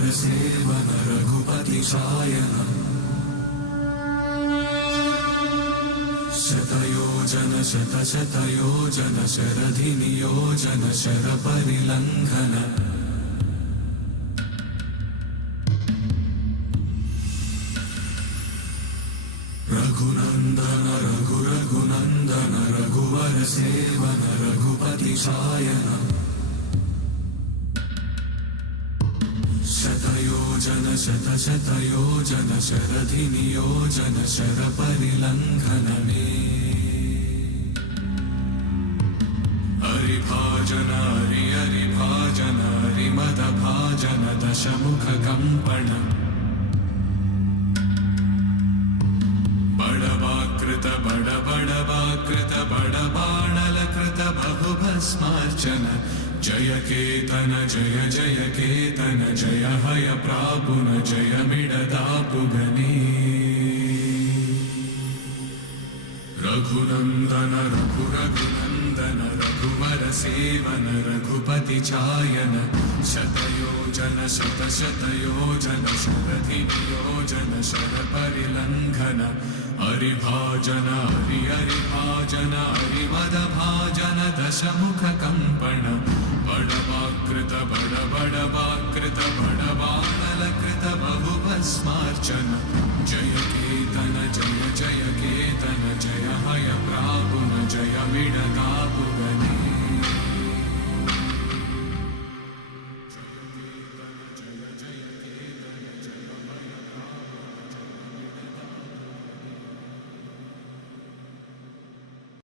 रघुवर seven Raghupati Shayan शतयोजन शतशतयोजन शरधि नियोजन sir परिलंघन Raghunandan Raghunandan रघुवर seven Raghupati Shayan शतयोजन शतशतयोजन शरधि नियोजन sir परिलंघन हरिभाजन हरिभाजन हरिमद भाजन दशमुख कंपन बड़वाकृत बड़वाकृत बड़बाणलकृत बहुभस्मार्चन जय केतन जय जय केतन जय हय प्रापुन जय मिडदापुगनी रघुनंदन रघुनंदन रघुवर सेवन रघुपति चायन शतयोजन शतशतयोजन शरधि नियोजन शर परिलंघन हरिभाजन हरिभाजन हरिमद भाजन दशमुख कंपन बड़वाकृत बड़वाकृत बड़बाणलकृत बहुभस्मार्चन जय केतन जय जय केतन जय हय प्रापुन जय मिड